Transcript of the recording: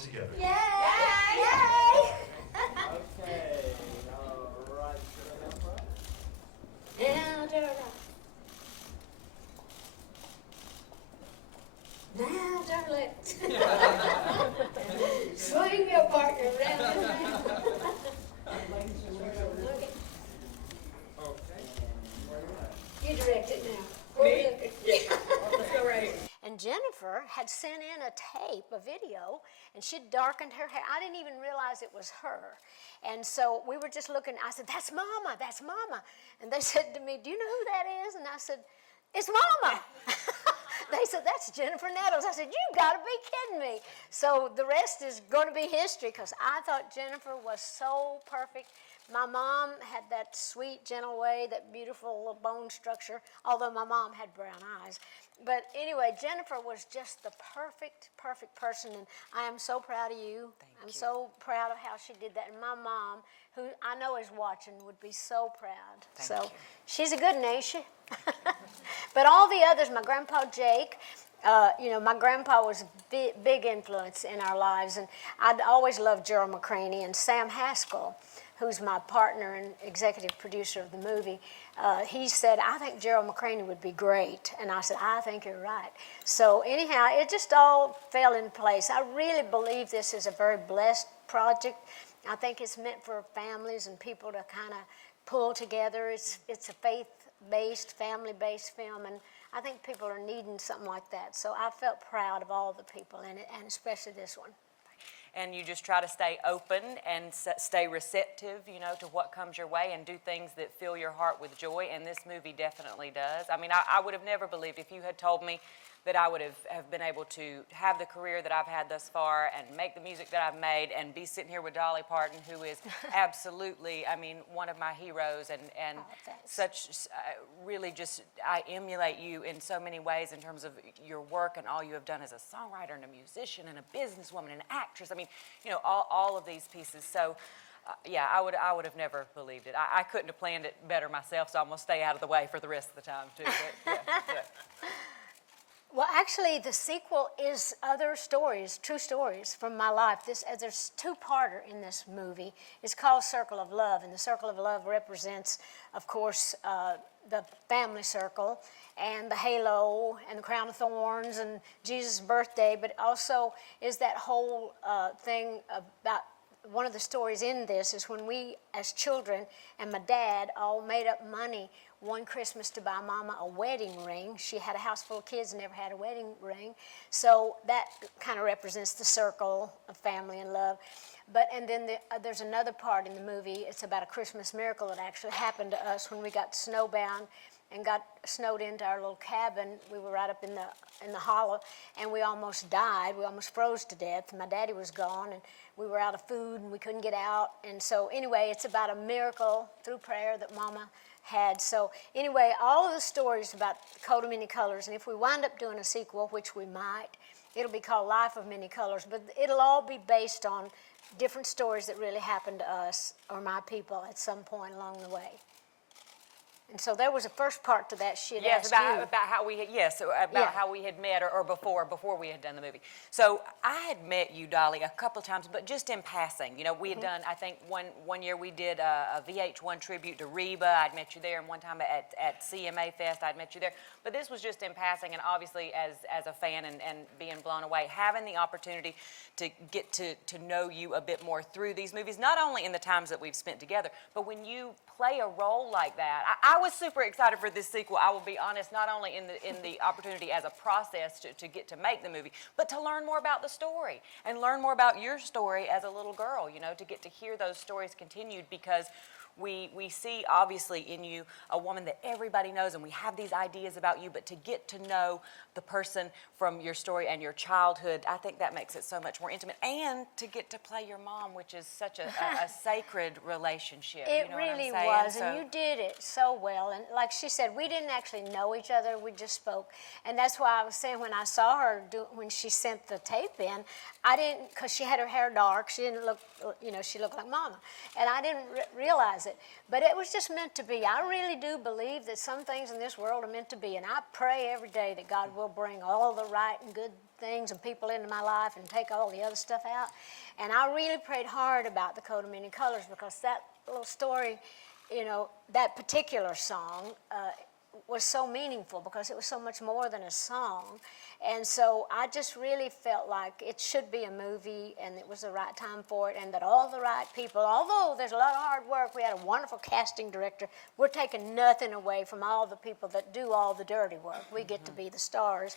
together. Yay! Yay! Okay, all right. Now, Dolly. Now, Dolly. Swing your partner round and round. You direct it now. Me? Let's go right here. And Jennifer had sent in a tape, a video, and she'd darkened her hair. I didn't even realize it was her. And so we were just looking. I said, "That's Mama, that's Mama." And they said to me, "Do you know who that is?" And I said, "It's Mama." They said, "That's Jennifer Nettles." I said, "You've got to be kidding me." So the rest is going to be history because I thought Jennifer was so perfect. My mom had that sweet, gentle way, that beautiful bone structure, although my mom had brown eyes. But anyway, Jennifer was just the perfect person, and I am so proud of you. I'm so proud of how she did that. And my mom, who I know is watching, would be so proud. Thank you. She's a good nation. But all the others, my grandpa Jake, my grandpa was a big influence in our lives, and I'd always loved Gerald McCraney and Sam Haskell, who's my partner and executive producer of the movie. He said, "I think Gerald McCraney would be great." And I said, "I think you're right." So anyhow, it just all fell in place. I really believe this is a very blessed project. I think it's meant for families and people to kind of pull together. It's a faith-based, family-based film, and I think people are needing something like that. So I felt proud of all the people in it, and especially this one. And you just try to stay open and stay receptive, to what comes your way and do things that fill your heart with joy, and this movie definitely does. I mean, I would have never believed if you had told me that I would have been able to have the career that I've had thus far and make the music that I've made and be sitting here with Dolly Parton, who is absolutely, one of my heroes and such, really just, I emulate you in so many ways in terms of your work and all you have done as a songwriter and a musician and a businesswoman and an actress. All of these pieces. So, I would have never believed it. I couldn't have planned it better myself, so I'm going to stay out of the way for the rest of the time, too. But, yeah. Well, actually, the sequel is other stories, true stories from my life. There's two-parter in this movie. It's called Circle of Love, and the Circle of Love represents, of course, the family circle and the halo and the crown of thorns and Jesus' birthday, but also is that whole thing about one of the stories in this is when we, as children, and my dad all made up money one Christmas to buy Mama a wedding ring. She had a house full of kids and never had a wedding ring. So that kind of represents the circle of family and love. And then there's another part in the movie. It's about a Christmas miracle that actually happened to us when we got snowbound and got snowed into our little cabin. We were right up in the hollow, and we almost died. We almost froze to death. My daddy was gone, and we were out of food, and we couldn't get out. And so anyway, it's about a miracle through prayer that Mama had. So anyway, all of the stories about the coat of many colors, and if we wind up doing a sequel, which we might, it'll be called Life of Many Colors, but it'll all be based on different stories that really happened to us or my people at some point along the way. And so there was a first part to that. She had asked you. About how we had, how we had met or before we had done the movie. So I had met you, Dolly, a couple of times, but just in passing. We had done, I think one year we did a VH1 tribute to Reba. I'd met you there, and one time at CMA Fest I'd met you there. But this was just in passing, and obviously as a fan and being blown away, having the opportunity to get to know you a bit more through these movies, not only in the times that we've spent together, but when you play a role like that. I was super excited for this sequel, I will be honest, not only in the opportunity as a process to get to make the movie, but to learn more about the story and learn more about your story as a little girl, to get to hear those stories continued, because we see obviously in you a woman that everybody knows, and we have these ideas about you, but to get to know the person from your story and your childhood, I think that makes it so much more intimate, and to get to play your mom, which is such a sacred relationship. It you know really what I'm was, saying? and you did it so well. And like she said, we didn't actually know each other, we just spoke. And that's why I was saying when I saw her, when she sent the tape in, I didn't, because she had her hair dark, she didn't look, she looked like Mama. And I didn't realize it. But it was just meant to be. I really do believe that some things in this world are meant to be. And I pray every day that God will bring all the right and good things and people into my life and take all the other stuff out. And I really prayed hard about The Coat of Many Colors because that little story, you know, that particular song was so meaningful because it was so much more than a song. And so I just really felt like it should be a movie and it was the right time for it and that all the right people, although there's a lot of hard work, we had a wonderful casting director, we're taking nothing away from all the people that do all the dirty work. We get to be the stars.